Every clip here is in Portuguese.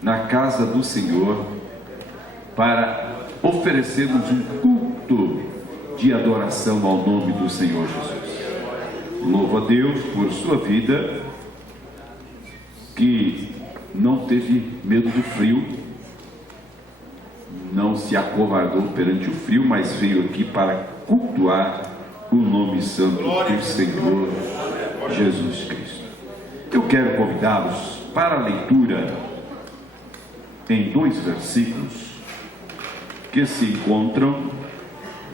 na casa do Senhor para oferecermos um culto de adoração ao nome do Senhor Jesus. Louvo a Deus por sua vida, que não teve medo do frio, não se acovardou perante o frio, mas veio aqui para cultuar o nome santo do Senhor Jesus Cristo. Eu quero convidá-los para a leitura em 2 versículos que se encontram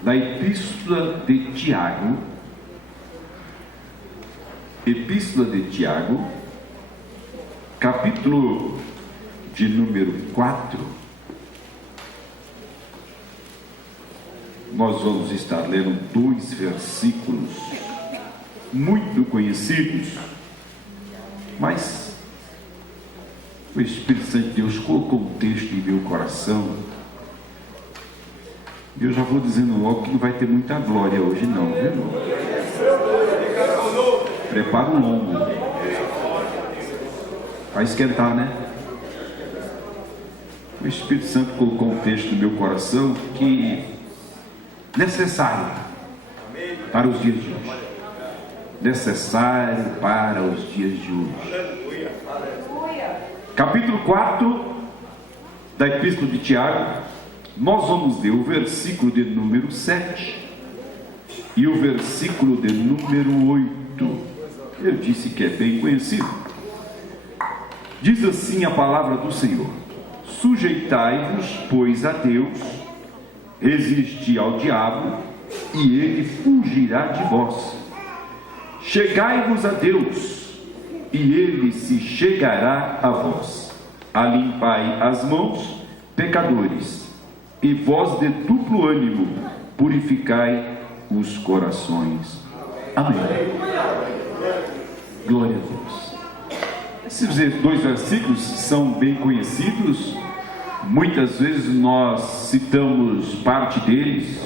na Epístola de Tiago, capítulo de número 4. Nós vamos estar lendo 2 versículos muito conhecidos, mas o Espírito Santo de Deus colocou um texto em meu coração, e eu já vou dizendo logo que não vai ter muita glória hoje não, viu, irmão? Prepara o lombo, vai esquentar, né? O Espírito Santo colocou um texto no meu coração que é necessário para os dias de hoje. Necessário para os dias de hoje. Capítulo 4 da Epístola de Tiago, nós vamos ler o versículo de número 7 e o versículo de número 8. Eu disse que é bem conhecido. Diz assim a palavra do Senhor: sujeitai-vos, pois, a Deus, resisti ao diabo, e ele fugirá de vós. Chegai-vos a Deus, e ele se chegará a vós. Alimpai as mãos, pecadores, e vós de duplo ânimo, purificai os corações. Amém. Glória a Deus. Esses 2 versículos são bem conhecidos. Muitas vezes nós citamos parte deles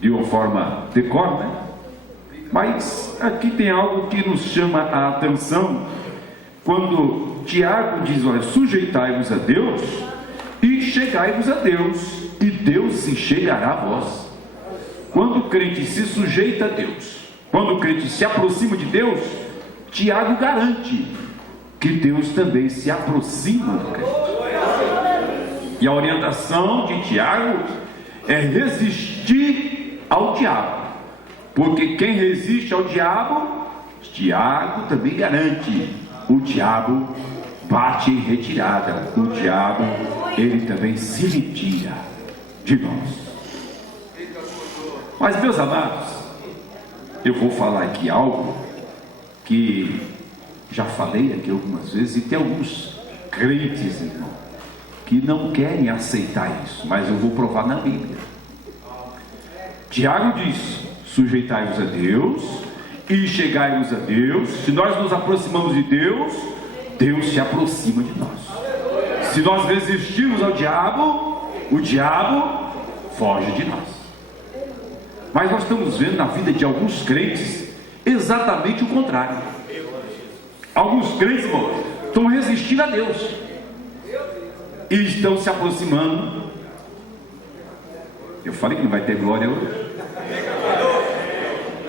de uma forma decor, né? Mas aqui tem algo que nos chama a atenção, quando Tiago diz: olha, sujeitai-vos a Deus e chegai-vos a Deus, e Deus se chegará a vós. Quando o crente se sujeita a Deus, quando o crente se aproxima de Deus, Tiago garante que Deus também se aproxima do crente. E a orientação de Tiago é resistir ao diabo, porque quem resiste ao diabo, Tiago também garante, o diabo bate em retirada, o diabo, ele também se retira de nós. Mas, meus amados, eu vou falar aqui algo que já falei aqui algumas vezes, e tem alguns crentes, irmão, que não querem aceitar isso, mas eu vou provar na Bíblia. Tiago diz: sujeitai-vos a Deus e chegai-vos a Deus. Se nós nos aproximamos de Deus, Deus se aproxima de nós. Se nós resistirmos ao diabo, o diabo foge de nós. Mas nós estamos vendo na vida de alguns crentes exatamente o contrário. Alguns crentes, irmão, estão resistindo a Deus e estão se aproximando. Eu falei que não vai ter glória hoje,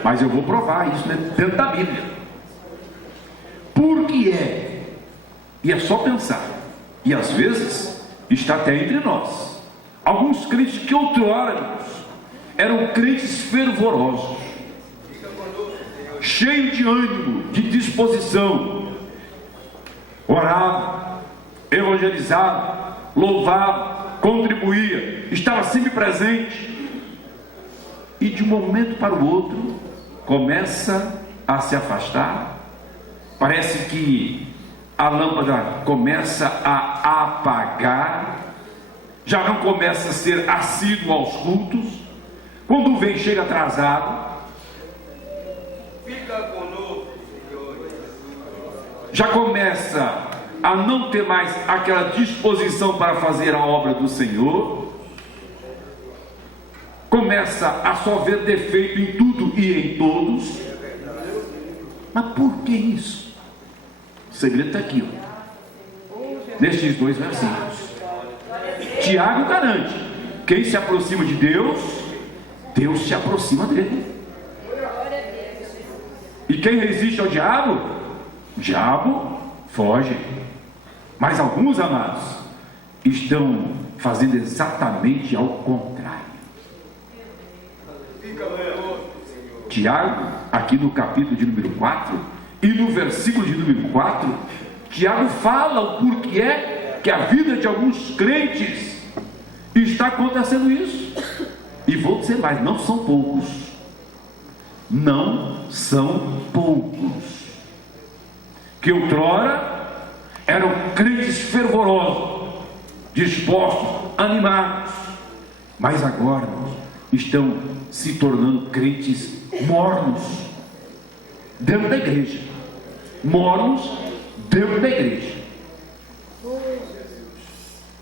mas eu vou provar isso, né, dentro da Bíblia. Por que é? E é só pensar. E às vezes está até entre nós. Alguns crentes que outrora eram crentes fervorosos, cheios de ânimo, de disposição, orava, evangelizava, louvava, contribuía, estava sempre presente, e de um momento para o outro começa a se afastar. Parece que a lâmpada começa a apagar, já não começa a ser assíduo aos cultos. Quando vem, chega atrasado. Já começa a não ter mais aquela disposição para fazer a obra do Senhor. Começa a só ver defeito em tudo e em todos. Mas por que isso? segredo está aqui, ó, nestes 2 versículos. Tiago garante: quem se aproxima de Deus, Deus se aproxima dele. E quem resiste ao diabo, o diabo foge. Mas alguns, amados, estão fazendo exatamente ao contrário. Tiago, aqui no capítulo de número 4 e no versículo de número 4, Tiago fala o porquê que a vida de alguns crentes está acontecendo isso. E vou dizer mais: não são poucos. Não são poucos. Que outrora eram crentes fervorosos, dispostos, animados, mas agora estão se tornando crentes mornos dentro da igreja. Mornos dentro da igreja.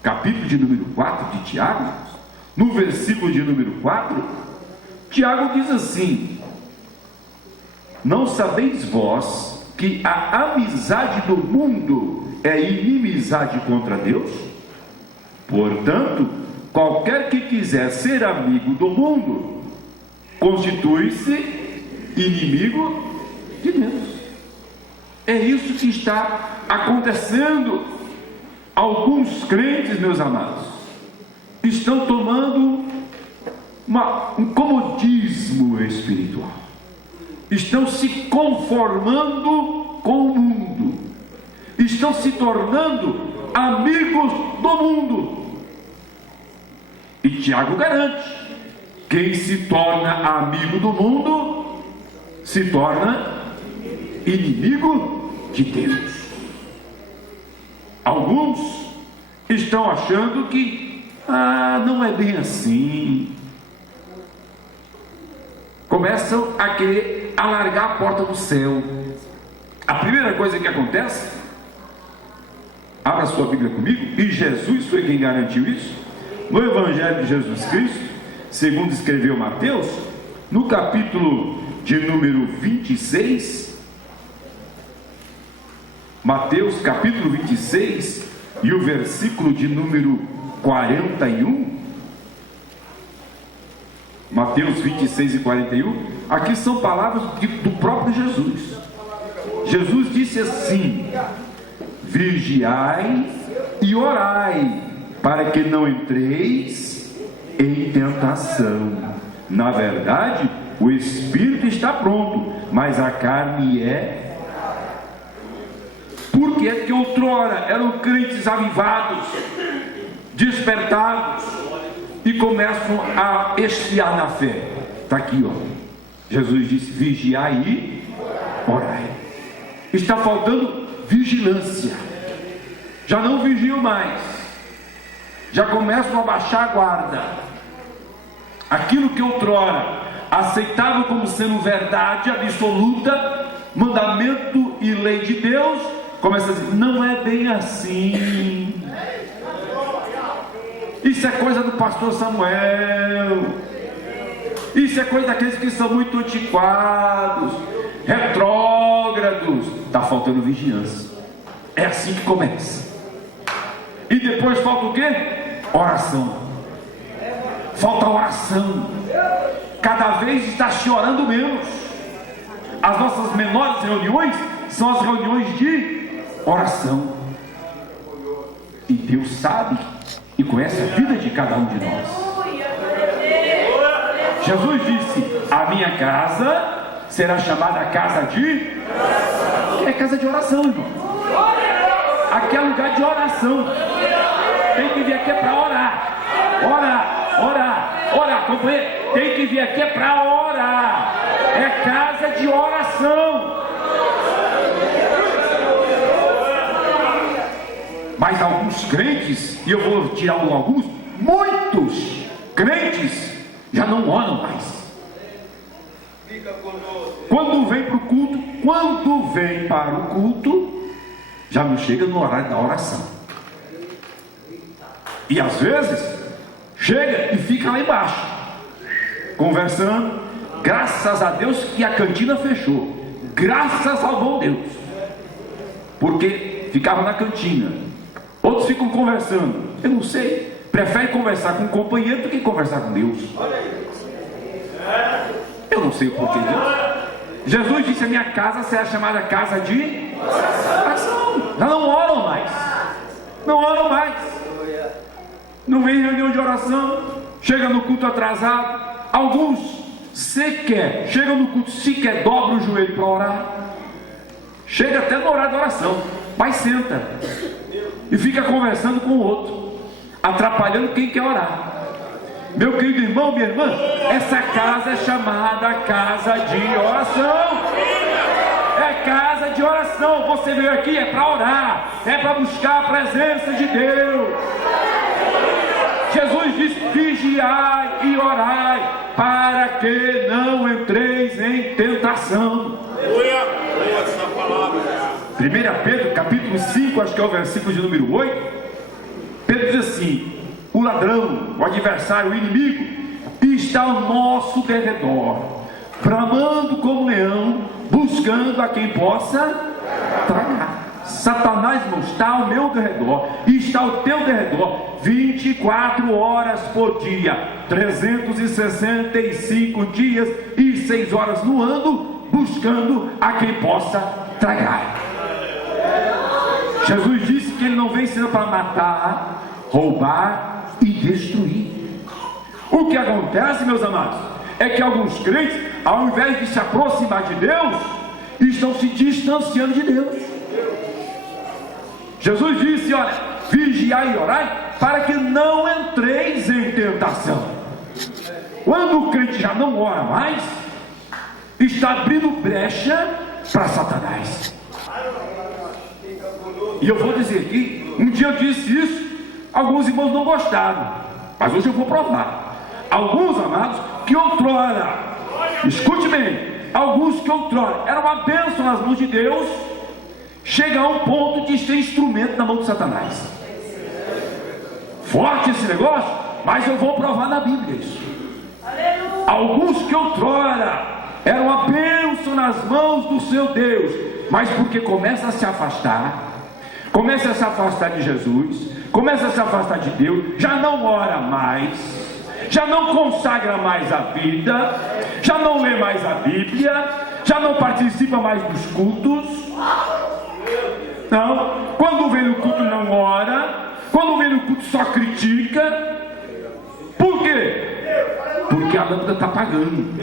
Capítulo de número 4 de Tiago, no versículo de número 4, Tiago diz assim: não sabeis vós que a amizade do mundo é inimizade contra Deus? Portanto, qualquer que quiser ser amigo do mundo, constitui-se inimigo de Deus. É isso que está acontecendo. Alguns crentes, meus amados, estão tomando um comodismo espiritual. Estão se conformando com o mundo. Estão se tornando amigos do mundo. E Tiago garante: quem se torna amigo do mundo se torna inimigo de Deus. Alguns estão achando que não é bem assim. Começam a querer alargar a porta do céu. A primeira coisa que acontece, abra sua Bíblia comigo, e Jesus foi quem garantiu isso, no Evangelho de Jesus Cristo, segundo escreveu Mateus, no capítulo de número 26, Mateus capítulo 26, e o versículo de número 41, Mateus 26 e 41, aqui são palavras do próprio Jesus. Jesus disse assim: vigiai e orai, para que não entreis em tentação. Na verdade, o espírito está pronto, mas a carne é. Porque é que outrora eram crentes avivados, despertados, e começam a esfriar na fé. Está aqui, ó. Jesus disse: vigiai e orai. Está faltando vigilância. Já não vigiam mais. Já começam a baixar a guarda. Aquilo que outrora aceitavam como sendo verdade absoluta, mandamento e lei de Deus, começa a dizer: não é bem assim. Isso é coisa do pastor Samuel. Isso é coisa daqueles que são muito antiquados, retrógrados. Está faltando vigilância. É assim que começa. E depois falta o quê? Oração. Falta oração. Cada vez está se orando menos. As nossas menores reuniões são as reuniões de oração. E Deus sabe e conhece a vida de cada um de nós. Jesus disse: a minha casa será chamada casa de oração. É casa de oração, irmão. Aqui é lugar de oração. Tem que vir aqui para orar. Orar, companheiro. Tem que vir aqui para orar. É casa de oração. Mas alguns crentes, e eu vou tirar alguns, muitos crentes já não oram mais. Quando vem para o culto, quando vem para o culto, já não chega no horário da oração. E às vezes chega e fica lá embaixo, conversando. Graças a Deus que a cantina fechou. Graças ao bom Deus. porque ficavam na cantina. Outros ficam conversando. Eu não sei, prefere conversar com um companheiro do que conversar com Deus. Eu não sei o porquê disso. Jesus disse: a minha casa será chamada casa de oração. Já não oram mais. Não oram mais. Não vem em reunião de oração. Chega no culto atrasado. Alguns sequer chegam no culto, sequer dobram o joelho para orar. Chega até no horário da oração, mas senta e fica conversando com o outro, atrapalhando quem quer orar. Meu querido irmão, minha irmã, essa casa é chamada casa de oração. É casa de oração. Você veio aqui é para orar, é para buscar a presença de Deus. Jesus disse: vigiai e orai, para que não entreis em tentação. 1 Pedro capítulo 5, acho que é o versículo de número 8. Pedro diz assim: o ladrão, o adversário, o inimigo está ao nosso derredor, bramando como leão, buscando a quem possa tragar. Satanás, irmão, está ao meu derredor e está ao teu derredor 24 horas por dia, 365 dias e 6 horas no ano, buscando a quem possa tragar. Jesus disse que ele não vem senão para matar, roubar e destruir. O que acontece, meus amados, é que alguns crentes, ao invés de se aproximar de Deus, estão se distanciando de Deus. Jesus disse: olha, vigiai e orai, para que não entreis em tentação. Quando o crente já não ora mais, está abrindo brecha para Satanás. E eu vou dizer que um dia eu disse isso, alguns irmãos não gostaram, mas hoje eu vou provar. Alguns, amados, que outrora, escute bem, alguns que outrora eram uma bênção nas mãos de Deus, chega a um ponto de ser instrumento na mão de Satanás. Forte esse negócio, mas eu vou provar na Bíblia isso. Alguns que outrora eram uma bênção nas mãos do seu Deus, mas porque começa a se afastar, começa a se afastar de Jesus, começa a se afastar de Deus, já não ora mais, já não consagra mais a vida, já não lê mais a Bíblia, já não participa mais dos cultos. Não, quando vem no culto não ora, quando vem no culto só critica. Por quê? Porque a lâmpada está apagando,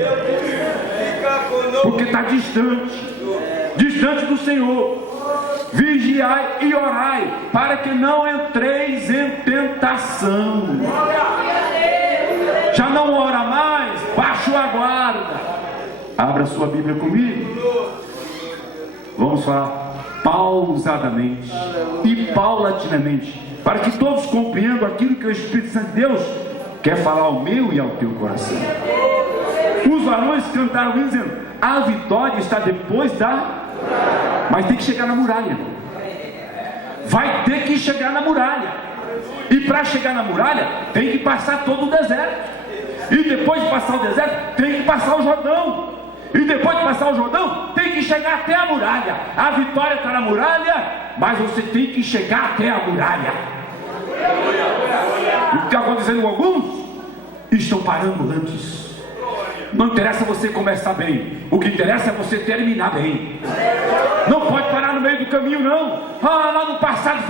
porque está distante do Senhor. Vigiai e orai, para que não entreis em tentação. Já não ora mais, baixa a guarda. Abra sua Bíblia comigo. Vamos falar pausadamente e paulatinamente, para que todos compreendam aquilo que o Espírito Santo de Deus quer falar ao meu e ao teu coração. Os varões cantaram dizendo: a vitória está depois da... Mas tem que chegar na muralha. Vai ter que chegar na muralha. E para chegar na muralha tem que passar todo o deserto. E depois de passar o deserto tem que passar o Jordão. E depois de passar o Jordão tem que chegar até a muralha. A vitória está na muralha, mas você tem que chegar até a muralha. O que está acontecendo com alguns? Estão parando antes. Não interessa você começar bem, o que interessa é você terminar bem. Não pode parar no meio do caminho, não. Lá no passado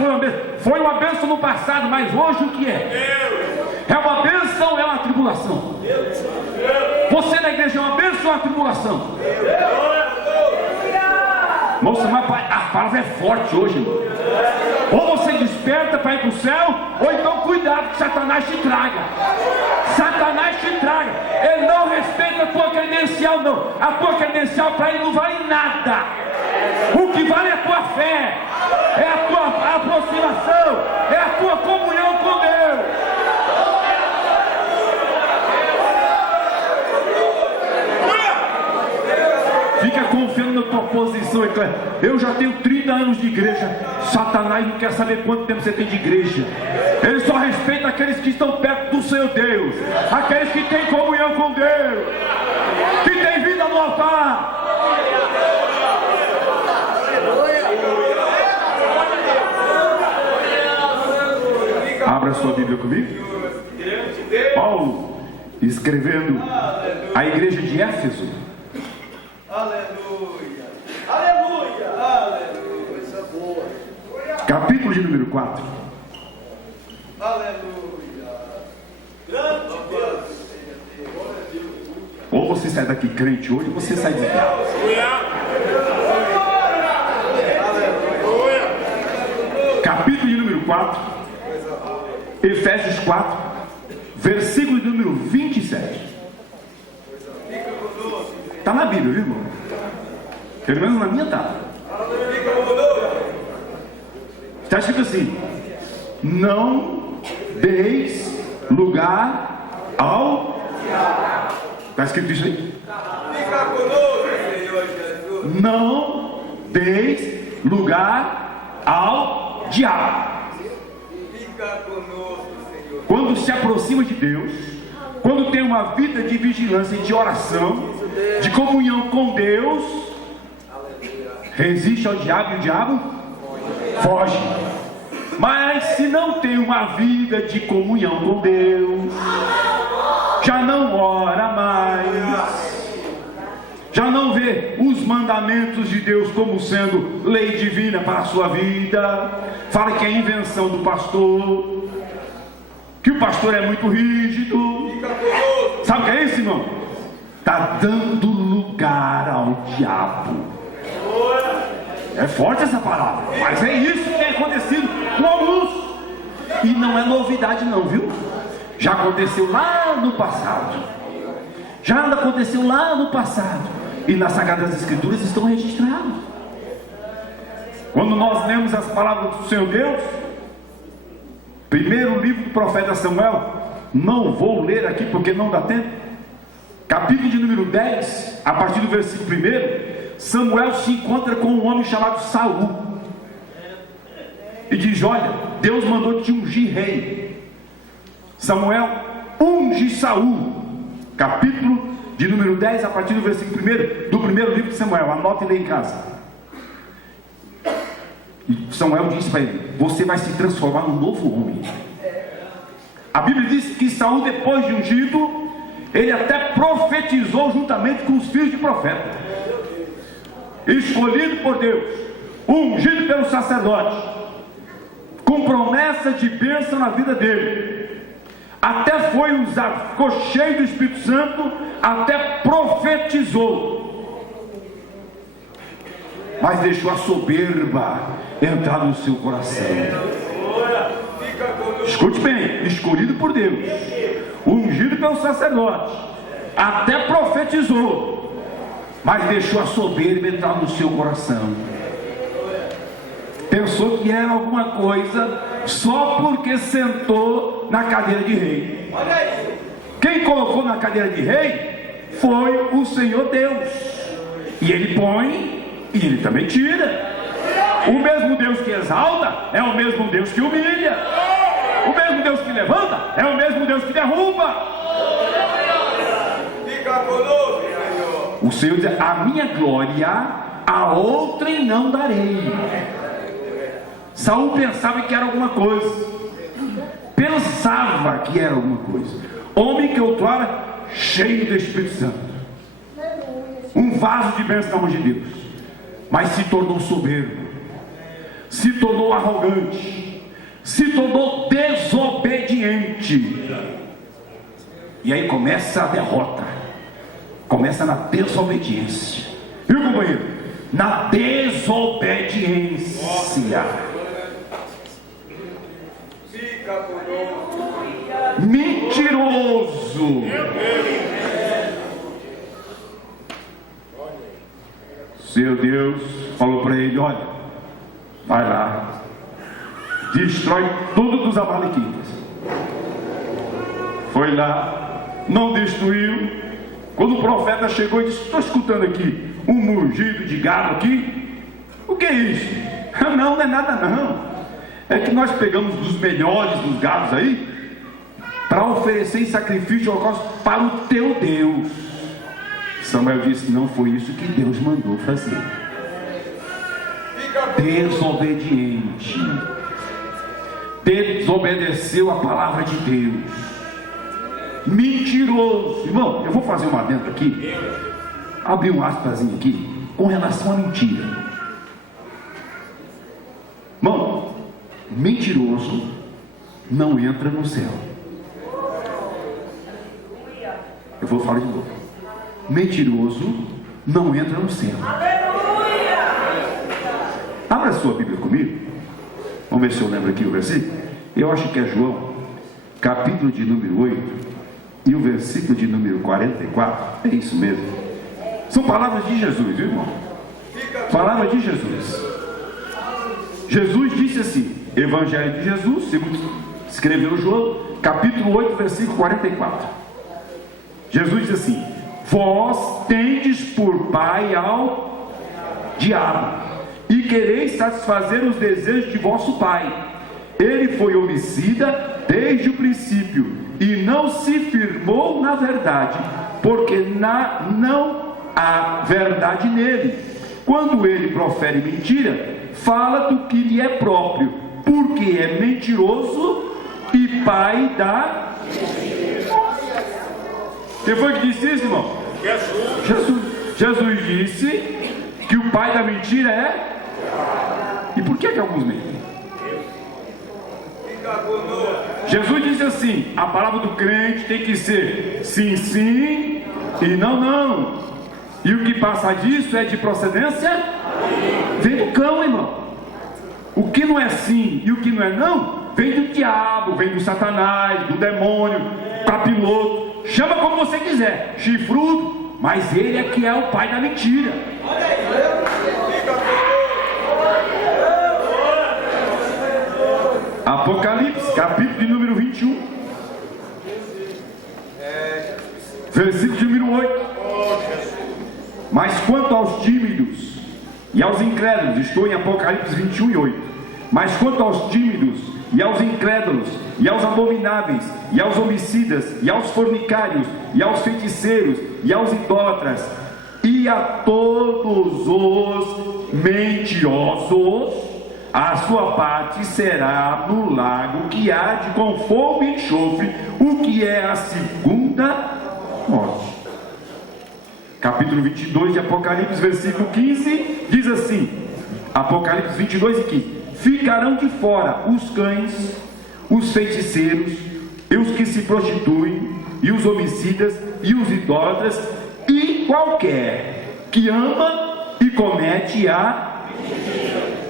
foi uma bênção no passado, mas hoje o que é? É uma bênção ou é uma tribulação? Você na igreja é uma bênção ou uma tribulação? Moça, mas a palavra é forte hoje, irmão. Ou você desperta para ir para o céu, ou então cuidado que Satanás te traga. Satanás te traga. Ele não respeita a tua credencial, não. A tua credencial para ele não vale nada. O que vale é a tua fé, é a tua aproximação, é a tua comunhão com Deus. Fica confiando na tua posição, eu já tenho 30 anos de igreja. Satanás não quer saber quanto tempo você tem de igreja. Ele só respeita aqueles que estão perto do seu Deus, aqueles que têm comunhão com Deus, que têm vida no altar. Abra sua Bíblia comigo. Paulo, escrevendo à igreja de Éfeso. Aleluia, aleluia, aleluia. Capítulo de número 4. Aleluia. Grande Deus. Ou você sai daqui crente hoje, ou você sai de cá. Capítulo de número 4, Efésios 4, versículo de número 27. Está na Bíblia, viu, irmão? Pelo menos na minha tá. Está escrito assim: não deis lugar ao diabo. Está escrito isso aí? Fica conosco, Senhor Jesus. Não deis lugar ao diabo. Fica conosco, Senhor. Quando se aproxima de Deus, quando tem uma vida de vigilância e de oração, de comunhão com Deus, resiste ao diabo e o diabo foge. Mas se não tem uma vida de comunhão com Deus, já não ora mais, já não vê os mandamentos de Deus como sendo lei divina para a sua vida, fala que é invenção do pastor, que o pastor é muito rígido. Sabe o que é isso, irmão? Está dando lugar ao diabo. É forte essa palavra, mas é isso que tem acontecido com alguns. E não é novidade não, viu? Já aconteceu lá no passado. Já aconteceu lá no passado. E nas Sagradas Escrituras estão registrados. Quando nós lemos as palavras do Senhor Deus, primeiro livro do profeta Samuel, não vou ler aqui porque não dá tempo. Capítulo de número 10, a partir do versículo 1, Samuel se encontra com um homem chamado Saul. E diz: olha, Deus mandou te ungir rei. Samuel unge Saul. Capítulo de número 10, a partir do versículo 1 do primeiro livro de Samuel. Anote e lê em casa. E Samuel diz para ele: você vai se transformar num novo homem. A Bíblia diz que Saul, depois de ungido, ele até profetizou juntamente com os filhos de profeta. Escolhido por Deus, ungido pelo sacerdote, com promessa de bênção na vida dele, até foi usado, ficou cheio do Espírito Santo, até profetizou, mas deixou a soberba entrar no seu coração. Escute bem: escolhido por Deus, ungido pelo sacerdote, até profetizou, mas deixou a soberba entrar no seu coração. Pensou que era alguma coisa só porque sentou na cadeira de rei. Quem colocou na cadeira de rei foi o Senhor Deus. E ele põe e ele também tira. O mesmo Deus que exalta é o mesmo Deus que humilha. O mesmo Deus que levanta é o mesmo Deus que derruba. Fica conosco, Senhor. O Senhor diz: a minha glória a outrem não darei. Saul pensava que era alguma coisa. Pensava que era alguma coisa. Homem que outrora cheio do Espírito Santo, um vaso de bênção na mão de Deus, mas se tornou soberbo, se tornou arrogante, se tornou desobediente. E aí começa a derrota. Começa na desobediência. Viu, companheiro? Na desobediência. Fica conosco. Mentiroso. Seu Deus falou para ele: olha, vai lá, destrói tudo dos amalequitas. Foi lá, não destruiu. Quando o profeta chegou e disse: estou escutando aqui um mugido de gado aqui. O que é isso? Não, não é nada não. É que nós pegamos dos melhores dos gados aí para oferecer em sacrifício de holocausto para o teu Deus. Samuel disse: não foi isso que Deus mandou fazer. Desobediente. desobedeceu a palavra de Deus. Mentiroso. Irmão, eu vou fazer uma adendo aqui, abrir um aspazinho aqui, com relação à mentira. Irmão, mentiroso não entra no céu. Eu vou falar de novo. Mentiroso não entra no céu. Abra a sua Bíblia comigo. Vamos ver se eu lembro aqui o versículo. Eu acho que é João, capítulo de número 8, e o versículo de número 44. É isso mesmo. São palavras de Jesus, viu, irmão? Palavras de Jesus. Jesus disse assim, Evangelho de Jesus, segundo escreveu João, capítulo 8, versículo 44. Jesus diz assim: vós tendes por pai ao diabo, e quereis satisfazer os desejos de vosso pai. Ele foi homicida desde o princípio, e não se firmou na verdade, porque não há verdade nele. Quando ele profere mentira, fala do que lhe é próprio, porque é mentiroso e pai da mentira. Quem foi que disse isso, irmão? Jesus disse que o pai da mentira é. E por que alguns mentem? Jesus disse assim: a palavra do crente tem que ser sim, sim e não, não. E o que passa disso é de procedência? Vem do cão, irmão. O que não é sim e o que não é não, vem do diabo, vem do Satanás, do demônio, capiloto. Chama como você quiser, chifrudo, mas ele é que é o pai da mentira. Apocalipse, capítulo de número 21, versículo de número 8. Mas quanto aos tímidos e aos incrédulos, estou em Apocalipse 21 e 8. Mas quanto aos tímidos e aos incrédulos, e aos abomináveis, e aos homicidas, e aos fornicários, e aos feiticeiros, e aos idólatras, e a todos os mentirosos, a sua parte será no lago que arde com fogo e enxofre, o que é a segunda morte. Capítulo 22 de Apocalipse, versículo 15, diz assim, Apocalipse 22 e 15: ficarão de fora os cães, os feiticeiros, e os que se prostituem, e os homicidas, e os idólatras, e qualquer que ama e comete a mentira.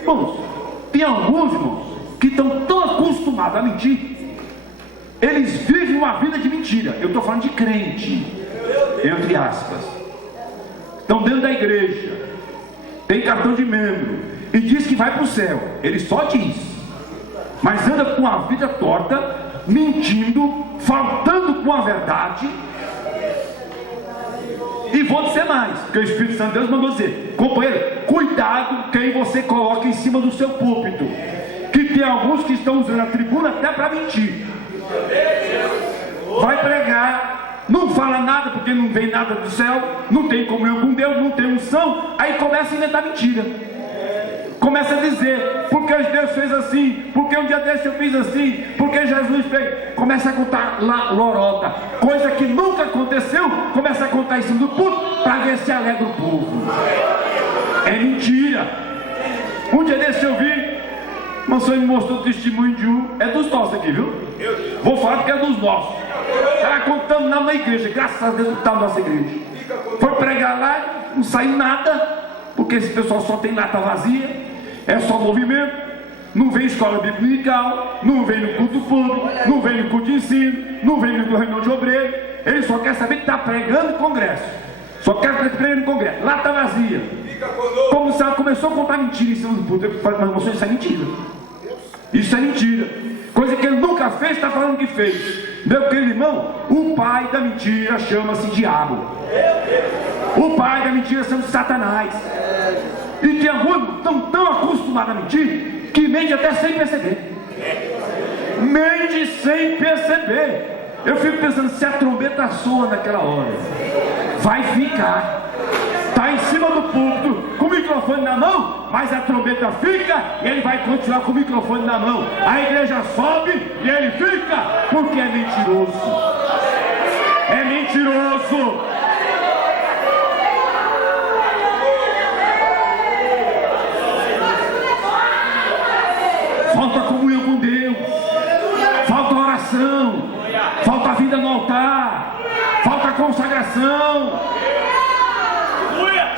Irmãos, tem alguns, irmãos, que estão tão acostumados a mentir, eles vivem uma vida de mentira. Eu estou falando de crente, entre aspas. Estão dentro da igreja, tem cartão de membro e diz que vai para o céu. Ele só diz, mas anda com a vida torta, mentindo, faltando com a verdade. E vou dizer mais, porque o Espírito Santo de Deus mandou dizer: companheiro, cuidado quem você coloca em cima do seu púlpito, que tem alguns que estão usando a tribuna até para mentir. Vai pregar, não fala nada porque não vem nada do céu, não tem comunhão com Deus, não tem unção, aí começa a inventar mentira. Começa a dizer, porque Deus fez assim, porque um dia desse eu fiz assim, porque Jesus fez. Começa a contar lorota, coisa que nunca aconteceu, começa a contar isso do púlpito para ver se alegra o povo. É mentira. Um dia desse eu vi, o senhor me mostrou o testemunho de um, é dos nossos aqui, viu? Vou falar porque é dos nossos. Estava contando lá na igreja, graças a Deus que está na nossa igreja. Foi pregar lá, não saiu nada, porque esse pessoal só tem lata vazia, é só movimento, não vem escola dominical, não vem no culto público, não vem no culto de ensino, não vem no reunião de obreiro, ele só quer saber que está pregando congresso, só quer pregando congresso, lata vazia. Como se ela começou a contar mentira em cima do púlpito. Eu falei, mas isso é mentira, isso é mentira, coisa que ele nunca fez, está falando que fez. Meu querido irmão, o pai da mentira chama-se diabo, o pai da mentira chama-se Satanás. E tem alguns que estão tão acostumados a mentir que mente até sem perceber. Mente sem perceber. Eu fico pensando, se a trombeta soa naquela hora, vai ficar. Está em cima do púlpito, com o microfone microfone na mão, mas a trombeta fica e ele vai continuar com o microfone na mão. A igreja sobe e ele fica, porque é mentiroso. É mentiroso. Falta comunhão com Deus, falta oração, falta vida no altar, falta consagração.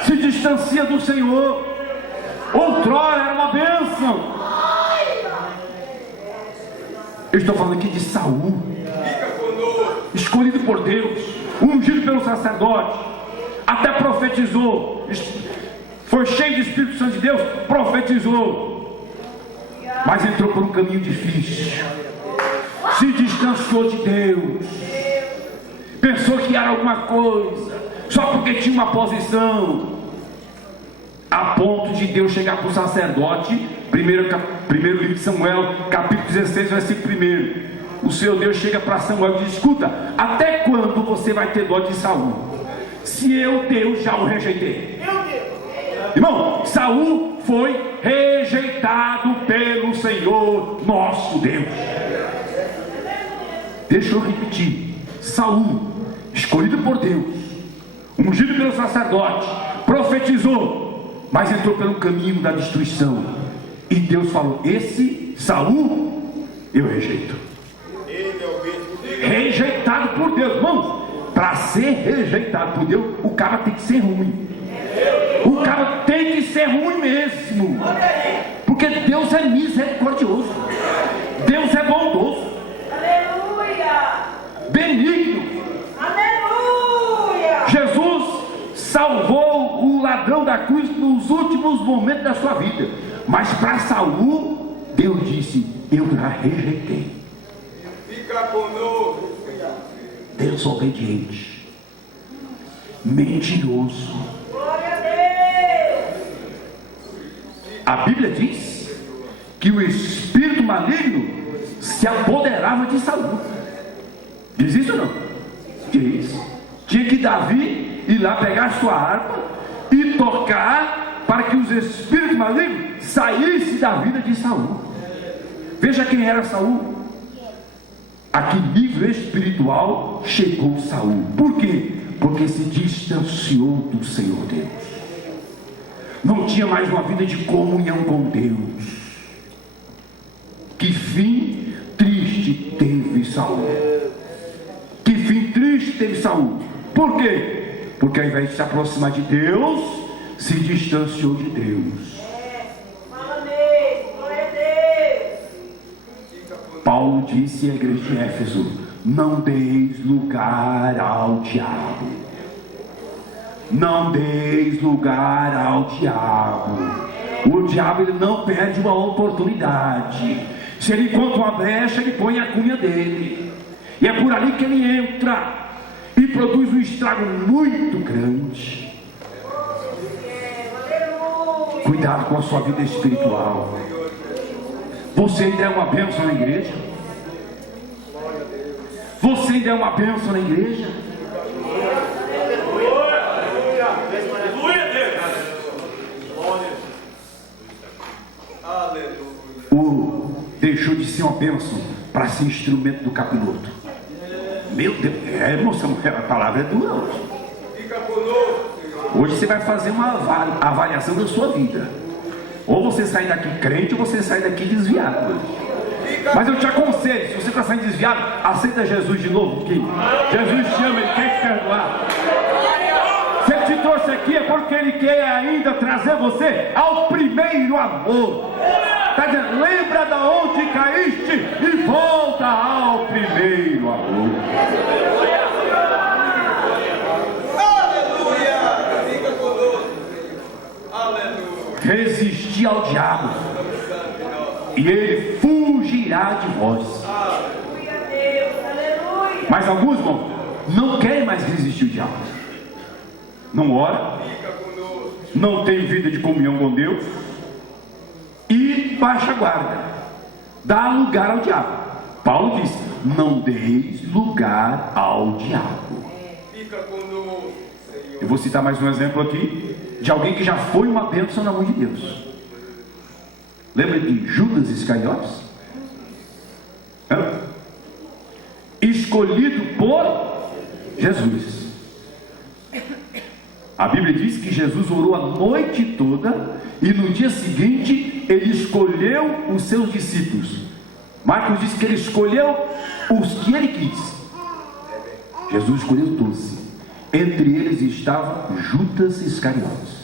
Se distancia do Senhor. Outrora era uma bênção. Eu estou falando aqui de Saul, escolhido por Deus, ungido pelo sacerdote, até profetizou, foi cheio de Espírito Santo de Deus, profetizou, mas entrou por um caminho difícil, se distanciou de Deus, pensou que era alguma coisa, só porque tinha uma posição, a ponto de Deus chegar para o sacerdote, primeiro livro de Samuel, capítulo 16, versículo 1. O Senhor Deus chega para Samuel e diz: escuta, até quando você vai ter dó de Saul, se eu, Deus, já o rejeitei? Irmão, Saul foi rejeitado pelo Senhor nosso Deus. Deixa eu repetir: Saul, escolhido por Deus, ungido pelo sacerdote, profetizou, mas entrou pelo caminho da destruição. E Deus falou: esse Saul eu rejeito. Rejeitado por Deus, irmãos. Para ser rejeitado por Deus, o cara tem que ser ruim. O cara tem que ser ruim mesmo, porque Deus é misericordioso, Deus é bondoso, benigno. Jesus salvou o ladrão da cruz nos últimos momentos da sua vida, mas para Saul, Deus disse: eu já rejeitei. Fica conosco, desobediente, mentiroso. A Bíblia diz que o espírito maligno se apoderava de Saul. Diz isso ou não? Diz. Tinha que Davi ir lá pegar sua harpa e tocar para que os espíritos malignos saíssem da vida de Saul. Veja quem era Saul. A que nível espiritual chegou Saul. Por quê? Porque se distanciou do Senhor Deus. Não tinha mais uma vida de comunhão com Deus. Que fim triste teve Saul. Que fim triste teve Saul. Por quê? Porque ao invés de se aproximar de Deus, se distanciou de Deus. Paulo disse à igreja de Éfeso: não deis lugar ao diabo. Não deis lugar ao diabo. O diabo, ele não perde uma oportunidade. Se ele encontra uma brecha, ele põe a cunha dele, e é por ali que ele entra e produz um estrago muito grande. Cuidado com a sua vida espiritual. Você ainda é uma bênção na igreja? Você ainda é uma bênção na igreja? Deixou de ser uma bênção para ser instrumento do capiroto. Meu Deus, emoção, a palavra é dura hoje. Hoje você vai fazer uma avaliação da sua vida. Ou você sai daqui crente, ou você sai daqui desviado hoje. Mas eu te aconselho, se você está saindo desviado, aceita Jesus de novo, porque Jesus te ama, Ele quer te perdoar. Se Ele te trouxe aqui é porque Ele quer ainda trazer você ao primeiro amor. Está dizendo: lembra de onde caíste e volta ao primeiro amor. Resistir ao diabo e ele fugirá de vós. Mas alguns, irmãos, não querem mais resistir ao diabo. Não ora, não tem vida de comunhão com Deus e baixa a guarda, dá lugar ao diabo. Paulo diz: não deis lugar ao diabo. Eu vou citar mais um exemplo aqui. de alguém que já foi uma bênção na mão de Deus. Lembra de Judas Iscariotes? Escolhido por Jesus. A Bíblia diz que Jesus orou a noite toda e no dia seguinte ele escolheu os seus discípulos. Marcos diz que ele escolheu os que ele quis. Jesus escolheu 12. Entre eles estava Judas Iscariotes.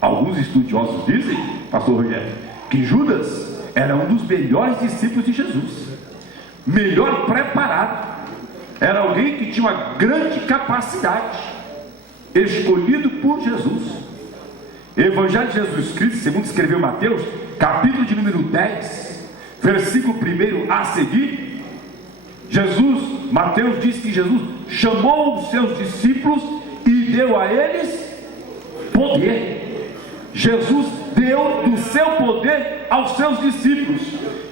Alguns estudiosos dizem, pastor Rogério, que Judas era um dos melhores discípulos de Jesus, melhor preparado, era alguém que tinha uma grande capacidade, escolhido por Jesus. Evangelho de Jesus Cristo, segundo escreveu Mateus, capítulo de número 10, versículo 1 a seguir, Mateus diz que Jesus chamou os seus discípulos e deu a eles poder. Jesus deu do seu poder aos seus discípulos.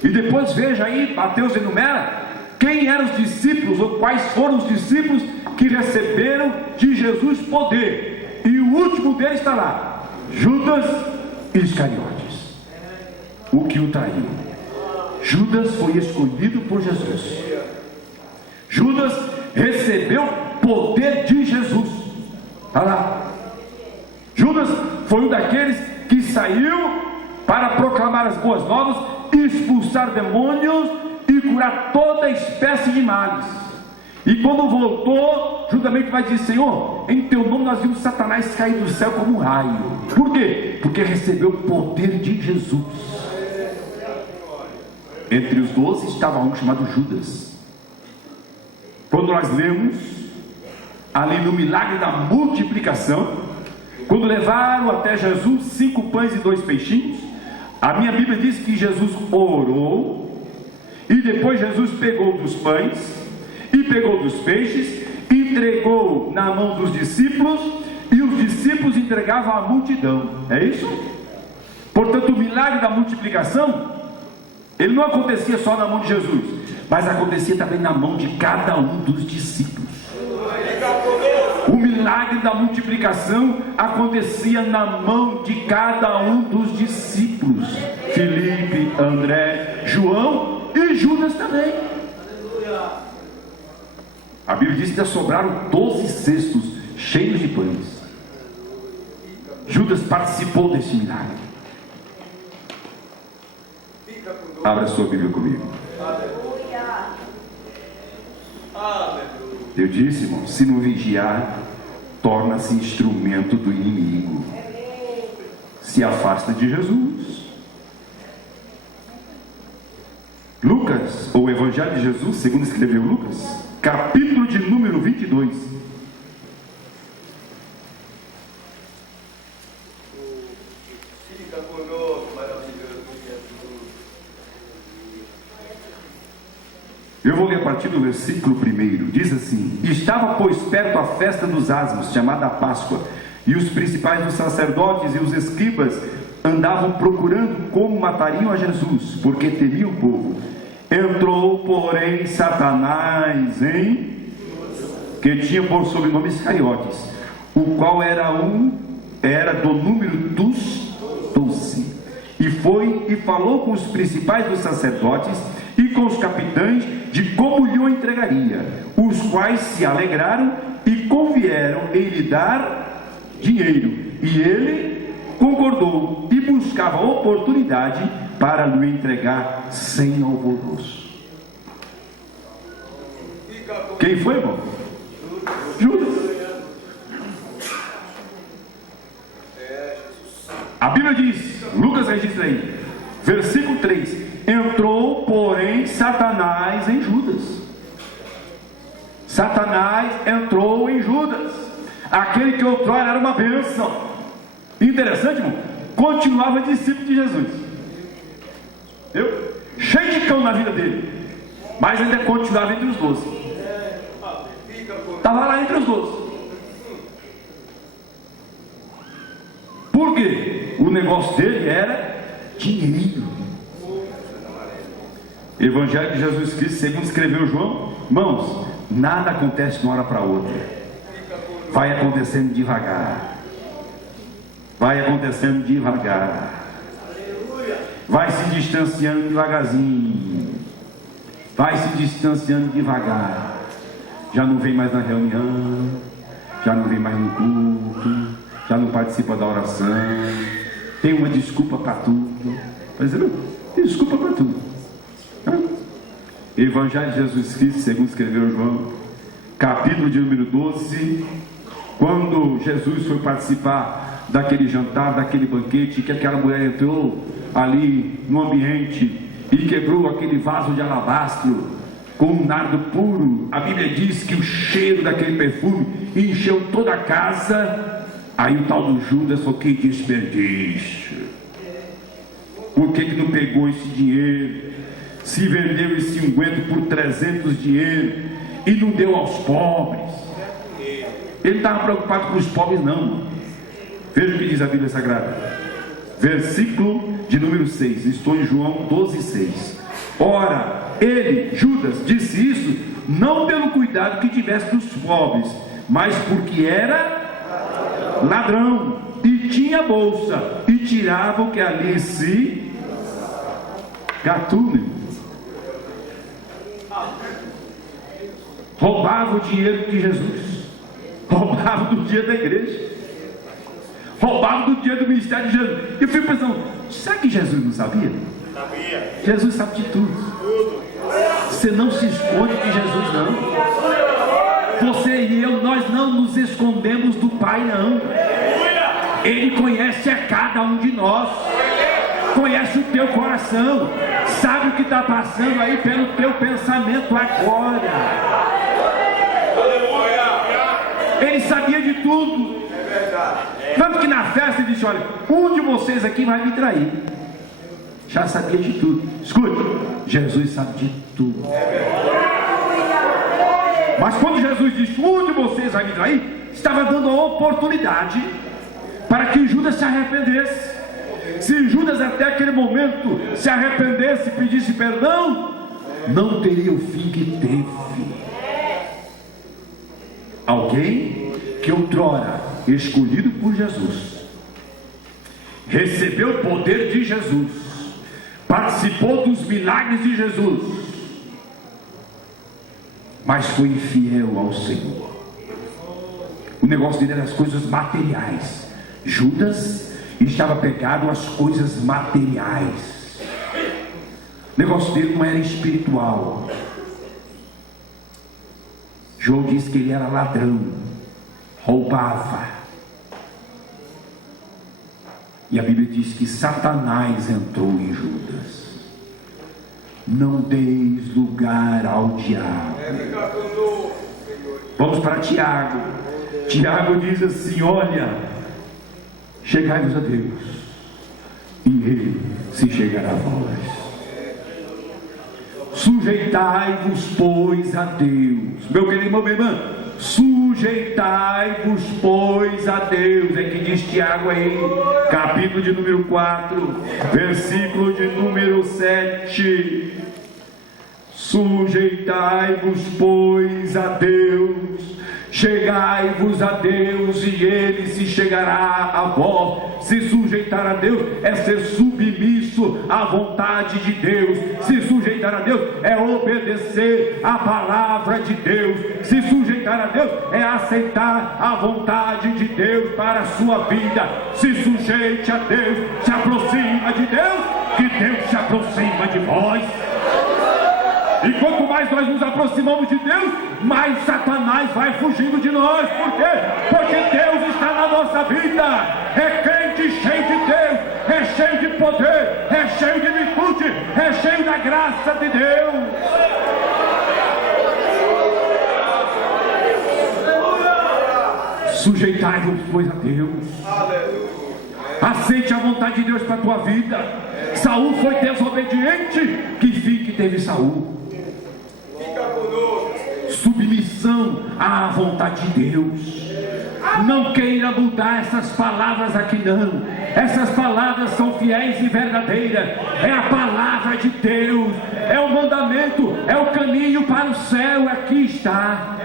E depois veja aí, Mateus enumera quem eram os discípulos, ou quais foram os discípulos que receberam de Jesus poder. E o último deles está lá, Judas Iscariotes, o que o traiu. Judas foi escolhido por Jesus. Judas recebeu poder de Jesus. Está lá. Judas foi um daqueles que saiu para proclamar as boas novas, expulsar demônios e curar toda espécie de males. E quando voltou, juntamente vai dizer: Senhor, em teu nome nós vimos Satanás cair do céu como um raio. Por quê? Porque recebeu o poder de Jesus. Entre os 12 estava um chamado Judas. Quando nós lemos ali no milagre da multiplicação, quando levaram até Jesus 5 pães e 2 peixinhos, a minha Bíblia diz que Jesus orou, e depois Jesus pegou dos pães e pegou dos peixes, entregou na mão dos discípulos, e os discípulos entregavam à multidão. É isso? Portanto, o milagre da multiplicação, ele não acontecia só na mão de Jesus, mas acontecia também na mão de cada um dos discípulos. O milagre da multiplicação acontecia na mão de cada um dos discípulos: Filipe, André, João e Judas também. A Bíblia diz que sobraram 12 cestos cheios de pães. Judas participou desse milagre. Abra sua Bíblia comigo. Eu disse, irmão, se não vigiar, torna-se instrumento do inimigo. Se afasta de Jesus. Lucas, ou Evangelho de Jesus, segundo escreveu Lucas, capítulo de número 22. Fica conosco, maravilhoso Jesus. Eu vou ler a partir do versículo 1. Diz assim: Estava, pois, perto a festa dos asmos, chamada Páscoa, e os principais dos sacerdotes e os escribas andavam procurando como matariam a Jesus, porque temiam o povo. Entrou, porém, Satanás que tinha por sobrenome Iscariotes, o qual era do número dos 12, e foi e falou com os principais dos sacerdotes e com os capitães de como lhe o entregaria, os quais se alegraram e convieram em lhe dar dinheiro, e ele concordou e buscava oportunidade para lhe entregar sem alvoroço. Quem foi, irmão? Judas. A Bíblia diz, Lucas registra aí, versículo 3: Entrou, porém, Satanás em Judas. Satanás entrou em Judas, aquele que outrora era uma bênção. Interessante, irmão, continuava discípulo de Jesus, cheio de cão na vida dele, mas ainda continuava entre os 12. Estava lá entre os 12. Por quê? O negócio dele era dinheiro. Evangelho de Jesus Cristo, segundo escreveu João, irmãos, nada acontece de uma hora para outra, vai acontecendo devagar. vai acontecendo devagar. Vai se distanciando devagarzinho. Vai se distanciando devagar. Já não vem mais na reunião, já não vem mais no culto, já não participa da oração, tem uma desculpa para tudo. Tem desculpa para tudo. Evangelho de Jesus Cristo, segundo escreveu João, capítulo de número 12, quando Jesus foi participar daquele jantar, daquele banquete, que aquela mulher entrou ali no ambiente e quebrou aquele vaso de alabastro com um nardo puro. A Bíblia diz que o cheiro daquele perfume encheu toda a casa. Aí o tal do Judas falou: que desperdício, por que não pegou esse dinheiro, se vendeu esse unguento por 300 dinheiro e não deu aos pobres? Ele não estava preocupado com os pobres, não. Veja o que diz a Bíblia Sagrada, versículo de número 6, estou em João 12:6. Ora, ele, Judas, disse isso não pelo cuidado que tivesse dos pobres, mas porque era ladrão e tinha bolsa e tirava o que ali se gatuno. Roubava o dinheiro de Jesus, roubava do dia da igreja, roubava do dia do ministério de Jesus. E eu fico pensando, será que Jesus não sabia? Sabia. Jesus sabe de tudo. Você não se esconde de Jesus, não. Você e eu, nós não nos escondemos do Pai, não. Ele conhece a cada um de nós, conhece o teu coração, sabe o que está passando aí pelo teu pensamento agora. Ele sabia de tudo. Tanto que na festa ele disse: olha, um de vocês aqui vai me trair. Já sabia de tudo. Escute, Jesus sabe de tudo. Mas quando Jesus disse: um de vocês vai me trair, estava dando a oportunidade para que Judas se arrependesse. Se Judas até aquele momento se arrependesse e pedisse perdão, não teria o fim que teve. Alguém que outrora escolhido por Jesus, recebeu o poder de Jesus, participou dos milagres de Jesus, mas foi infiel ao Senhor. O negócio dele era as coisas materiais. Judas estava pegado às coisas materiais. O negócio dele não era espiritual. João diz que ele era ladrão, roubava. E a Bíblia diz que Satanás entrou em Judas. Não deis lugar ao diabo. Vamos para Tiago. Tiago diz assim: olha, chegai-vos a Deus, e Ele se chegará a vós. Sujeitai-vos, pois, a Deus. Meu querido irmão, minha irmã, sujeitai-vos, pois, a Deus. É que diz Tiago aí, capítulo de número 4, versículo de número 7. Sujeitai-vos, pois, a Deus. Chegai-vos a Deus e Ele se chegará a vós. Se sujeitar a Deus é ser submisso à vontade de Deus. Se sujeitar a Deus é obedecer à palavra de Deus. Se sujeitar a Deus é aceitar a vontade de Deus para a sua vida. Se sujeite a Deus, se aproxima de Deus, que Deus se aproxima de vós. E quanto mais nós nos aproximamos de Deus, mais Satanás vai fugindo de nós. Por quê? Porque Deus está na nossa vida. É crente cheio de Deus, é cheio de poder, é cheio de virtude, é cheio da graça de Deus. Sujeitai-vos, pois, a Deus. Aceite a vontade de Deus para a tua vida. Saul foi desobediente. Que fim que teve Saul? Submissão à vontade de Deus. Não queira mudar essas palavras aqui, não. Essas palavras são fiéis e verdadeiras. É a palavra de Deus, é o mandamento, é o caminho para o céu. Aqui está.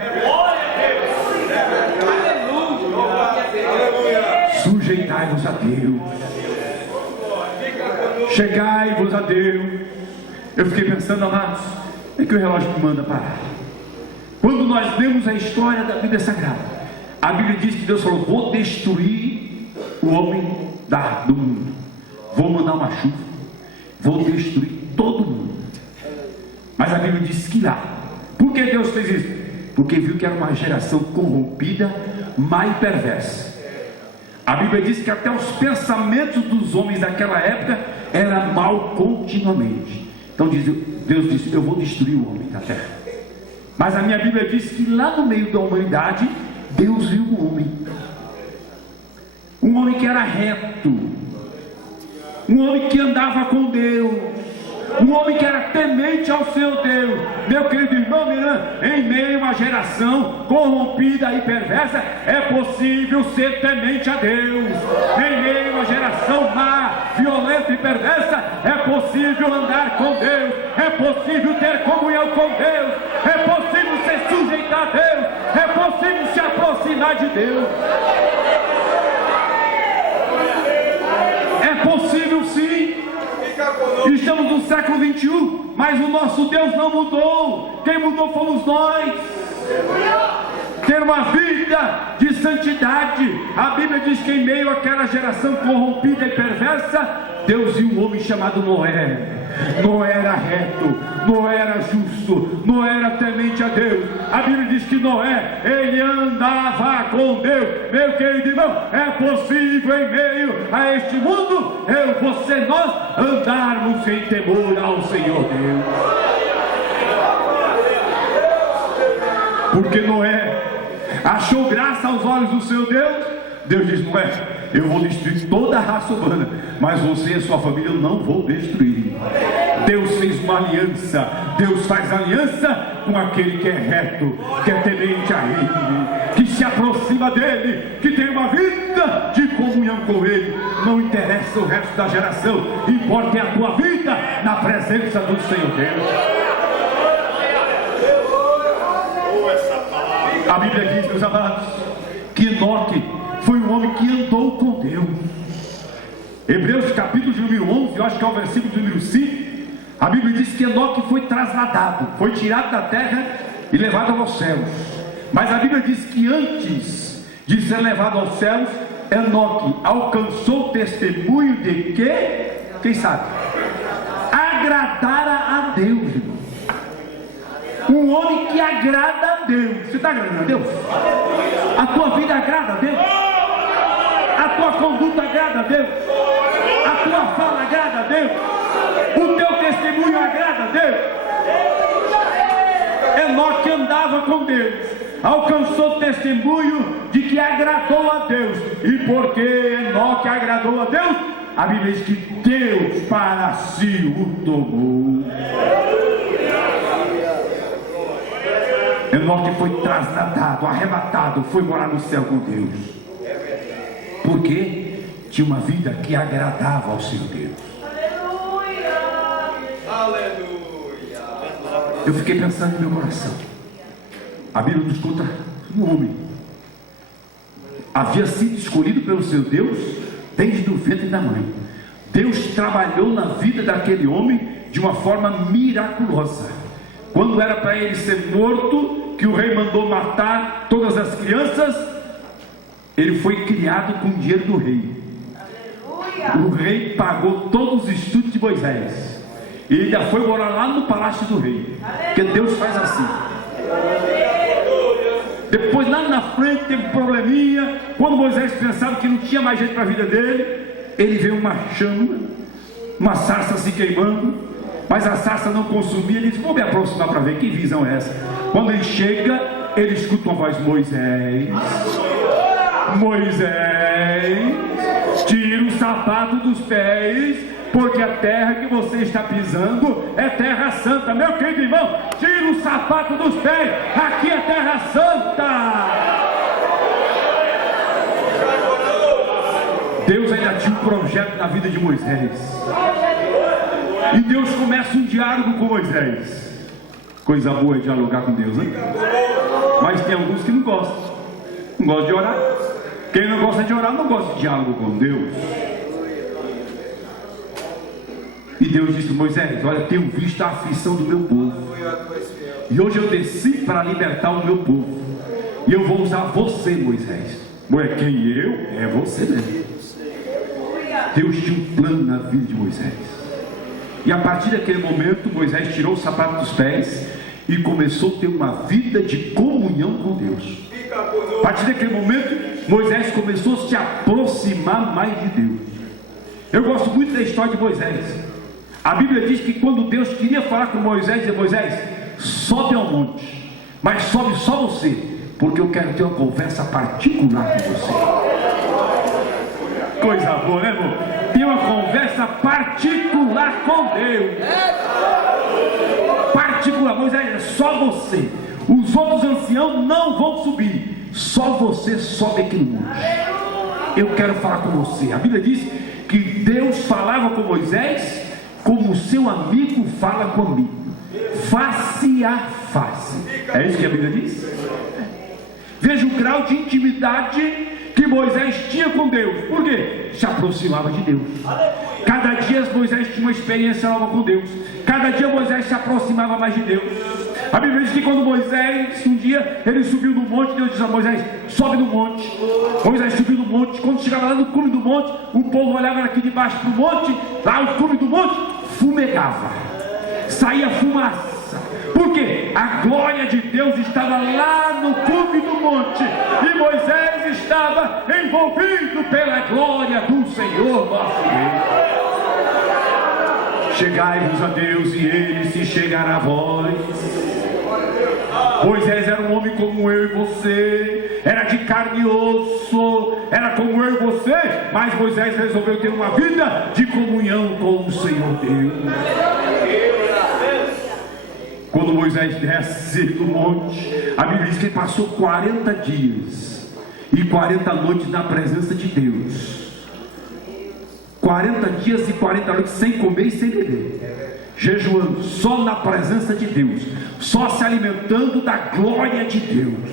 sujeitai-vos a Deus. Chegai-vos a Deus. Eu fiquei pensando, amados, é que o relógio me manda parar. Quando nós lemos a história da Bíblia Sagrada, a Bíblia diz que Deus falou: vou destruir o homem do mundo, vou mandar uma chuva, vou destruir todo mundo. Mas a Bíblia diz que lá, por que Deus fez isso? Porque viu que era uma geração corrompida, má e perversa. A Bíblia diz que até os pensamentos dos homens daquela época eram mal continuamente. Então Deus disse: eu vou destruir o homem da terra. Mas a minha Bíblia diz que lá no meio da humanidade, Deus viu um homem que era reto, um homem que andava com Deus, um homem que era temente ao seu Deus. Meu querido irmão, minha irmã, em meio a uma geração corrompida e perversa, é possível ser temente a Deus. Em meio a uma geração má, violenta e perversa, é possível andar com Deus, é possível ter comunhão com Deus, é possível se sujeitar a Deus, é possível se aproximar de Deus. É possível sim. Estamos no século 21, mas o nosso Deus não mudou. Quem mudou fomos nós. Ter uma vida de santidade. A Bíblia diz que em meio àquela geração corrompida e perversa, Deus viu um homem chamado Noé. Noé era reto, Noé era justo, Noé era temente a Deus. A Bíblia diz que Noé, ele andava com Deus. Meu querido irmão, é possível em meio a este mundo, você, nós, andarmos em temor ao Senhor Deus. Porque Noé achou graça aos olhos do seu Deus. Deus diz: Noé, eu vou destruir toda a raça humana, mas você e sua família eu não vou destruir. Deus fez uma aliança. Deus faz aliança com aquele que é reto, que é temente a Ele, que se aproxima dEle, que tem uma vida de comunhão com Ele. Não interessa o resto da geração, importa é a tua vida na presença do Senhor Deus. A Bíblia diz, meus amados, que Enoque foi um homem que andou com Deus. Hebreus capítulo número 11, eu acho que é o versículo número 5. A Bíblia diz que Enoque foi trasladado, foi tirado da terra e levado aos céus. Mas a Bíblia diz que antes de ser levado aos céus, Enoque alcançou o testemunho de que, quem sabe, agradara a Deus, irmão. Um homem que agrada a Deus. Você está agradando a Deus? A tua vida agrada a Deus? A tua conduta agrada a Deus? A tua fala agrada a Deus? O teu testemunho agrada a Deus? Enoque andava com Deus, alcançou o testemunho de que agradou a Deus. E porque Enoque agradou a Deus, a Bíblia diz que Deus para si o tomou. Enoque foi trasladado, arrebatado, foi morar no céu com Deus. Porque tinha uma vida que agradava ao Senhor Deus. Aleluia. Eu fiquei pensando no meu coração. A Bíblia nos conta um homem havia sido escolhido pelo seu Deus desde o ventre da mãe. Deus trabalhou na vida daquele homem de uma forma miraculosa. Quando era para ele ser morto, que o rei mandou matar todas as crianças, ele foi criado com o dinheiro do rei. O rei pagou todos os estudos de Moisés. E ele já foi morar lá no palácio do rei. Porque Deus faz assim. Depois lá na frente teve um probleminha. Quando Moisés pensava que não tinha mais jeito para a vida dele, ele vê uma chama, uma sarça se queimando, mas a sarça não consumia. Ele disse: vou me aproximar para ver que visão é essa. Quando ele chega, ele escuta uma voz: Moisés, Moisés, tira o sapato dos pés, porque a terra que você está pisando é terra santa. Meu querido irmão, tira o sapato dos pés, aqui é terra santa. Deus ainda tinha um projeto na vida de Moisés. E Deus começa um diálogo com Moisés. Coisa boa é dialogar com Deus, hein? Mas tem alguns que não gostam. Não gostam de orar, Quem não gosta de orar não gosta de diálogo com Deus. E Deus disse: Moisés, olha, tenho visto a aflição do meu povo, e hoje eu desci para libertar o meu povo, e eu vou usar você, Moisés. Ué, quem eu? É você mesmo. Deus tinha um plano na vida de Moisés. E a partir daquele momento, Moisés tirou o sapato dos pés e começou a ter uma vida de comunhão com Deus. A partir daquele momento, Moisés começou a se aproximar mais de Deus. Eu gosto muito da história de Moisés. A Bíblia diz que quando Deus queria falar com Moisés, dizia: Moisés, sobe ao monte, mas sobe só você, porque eu quero ter uma conversa particular com você. Coisa boa, né, irmão? Ter uma conversa particular com Deus. Particular. Moisés, é só você. Os outros anciãos não vão subir, só você sobe aqui no monte. Eu quero falar com você. A Bíblia diz que Deus falava com Moisés como o seu amigo fala comigo, face a face. É isso que a Bíblia diz? Veja o grau de intimidade que Moisés tinha com Deus. Por quê? Se aproximava de Deus. Cada dia Moisés tinha uma experiência nova com Deus. Cada dia Moisés se aproximava mais de Deus. A Bíblia diz que quando Moisés, um dia, ele subiu no monte, Deus disse a Moisés: sobe no monte. Moisés subiu no monte. Quando chegava lá no cume do monte, o povo olhava daqui de baixo para o monte. Lá o cume do monte fumegava, saía fumaça. Por quê? A glória de Deus estava lá no cume do monte, e Moisés estava envolvido pela glória do Senhor nosso Deus. Chegai-vos a Deus e Ele se chegará a vós. Moisés era um homem como eu e você, era de carne e osso, era como eu e você, mas Moisés resolveu ter uma vida de comunhão com o Senhor Deus. Quando Moisés desce do monte, a Bíblia diz que ele passou 40 dias e 40 noites na presença de Deus. 40 dias e 40 noites sem comer e sem beber, jejuando, só na presença de Deus, só se alimentando da glória de Deus.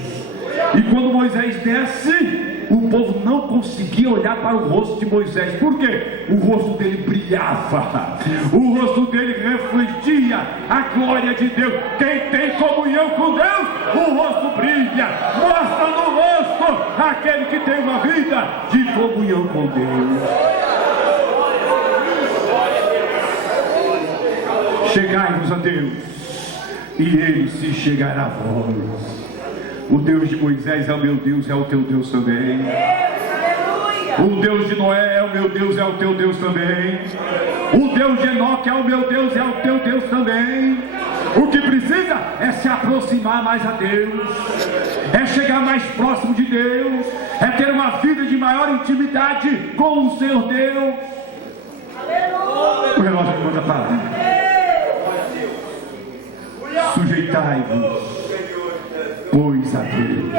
E quando Moisés desce, o povo não conseguia olhar para o rosto de Moisés. Por quê? O rosto dele brilhava, o rosto dele refletia a glória de Deus. Quem tem comunhão com Deus, o rosto brilha, mostra no rosto aquele que tem uma vida de comunhão com Deus. Chegai-vos a Deus e Ele se chegará a vós. O Deus de Moisés é o meu Deus, é o teu Deus também. O Deus de Noé é o meu Deus, é o teu Deus também. O Deus de Enoque é o meu Deus, é o teu Deus também. O que precisa é se aproximar mais a Deus, é chegar mais próximo de Deus, é ter uma vida de maior intimidade com o Senhor Deus. O relógio me manda parar. Sujeitai-vos, pois, a Deus.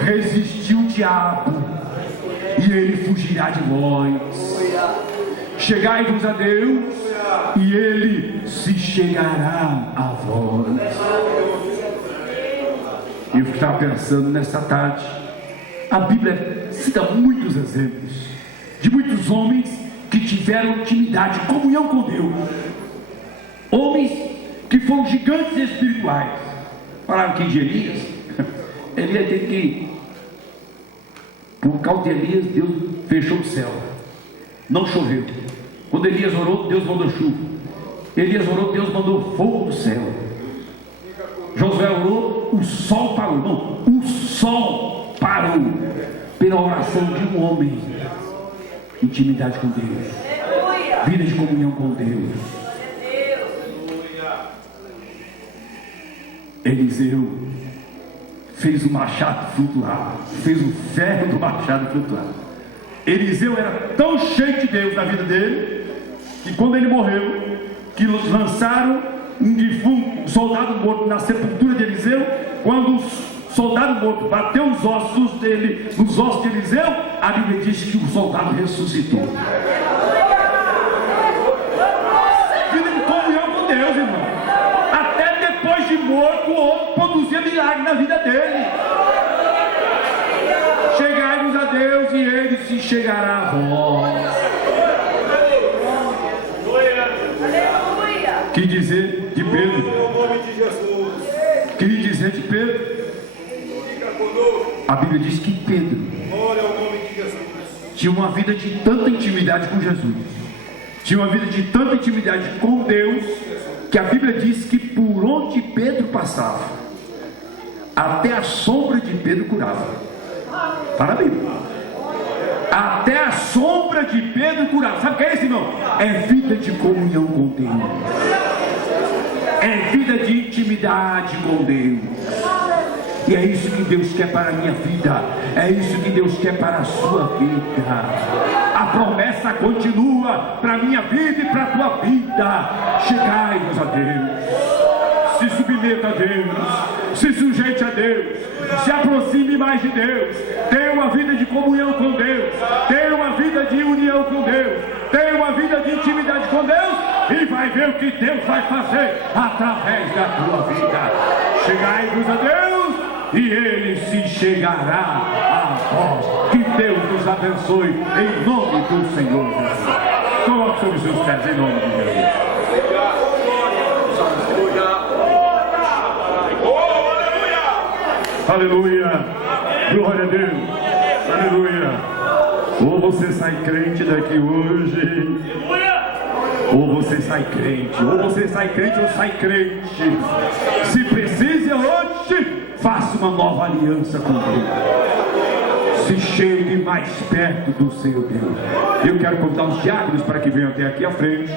Resistiu o diabo e ele fugirá de vós. Chegai-vos a Deus e ele se chegará a vós. Eu estava pensando nessa tarde, a Bíblia cita muitos exemplos de muitos homens que tiveram intimidade, comunhão com Deus. Homens que foram gigantes espirituais. Falaram que de Elias, Elias teve que, por causa de Elias, Deus fechou o céu, não choveu. Quando Elias orou, Deus mandou chuva. Elias orou, Deus mandou fogo do céu. Josué orou, o sol parou. Não, o sol parou pela oração de um homem. Intimidade com Deus, vida de comunhão com Deus. Eliseu fez o machado flutuar, fez o ferro do machado flutuar. Eliseu era tão cheio de Deus na vida dele, que quando ele morreu, que lançaram um defunto, um soldado morto na sepultura de Eliseu. Quando o soldado morto bateu os ossos dele nos ossos de Eliseu, a Bíblia diz que o soldado ressuscitou. Vida de comunhão com Deus, irmão. Depois de morto, o homem produzia milagre na vida dele. se chegará a vós. Que dizer de Pedro? Que dizer de Pedro? A Bíblia diz que Pedro tinha uma vida de tanta intimidade com Jesus, tinha uma vida de tanta intimidade com Deus, que a Bíblia diz que por onde Pedro passava, até a sombra de Pedro curava. Para a Bíblia. Até a sombra de Pedro curava. Sabe o que é isso, irmão? É vida de comunhão com Deus, é vida de intimidade com Deus. E é isso que Deus quer para a minha vida, é isso que Deus quer para a sua vida. A promessa continua para a minha vida e para a tua vida. Chegai-vos a Deus, se submeta a Deus, se sujeite a Deus, se aproxime mais de Deus, tenha uma vida de comunhão com Deus, tenha uma vida de união com Deus, tenha uma vida de intimidade com Deus, e vai ver o que Deus vai fazer através da tua vida. Chegai-vos a Deus, e Ele se chegará a vós. Que Deus nos abençoe em nome do Senhor Jesus. Coloque sobre os seus pés em nome de Jesus. Aleluia, glória a Deus, aleluia. Ou você sai crente daqui hoje, ou você sai crente, ou você sai crente ou sai crente. Se precisa hoje, faça uma nova aliança com Deus, se chegue mais perto do seu Deus. Eu quero convidar os diáconos para que venham até aqui à frente.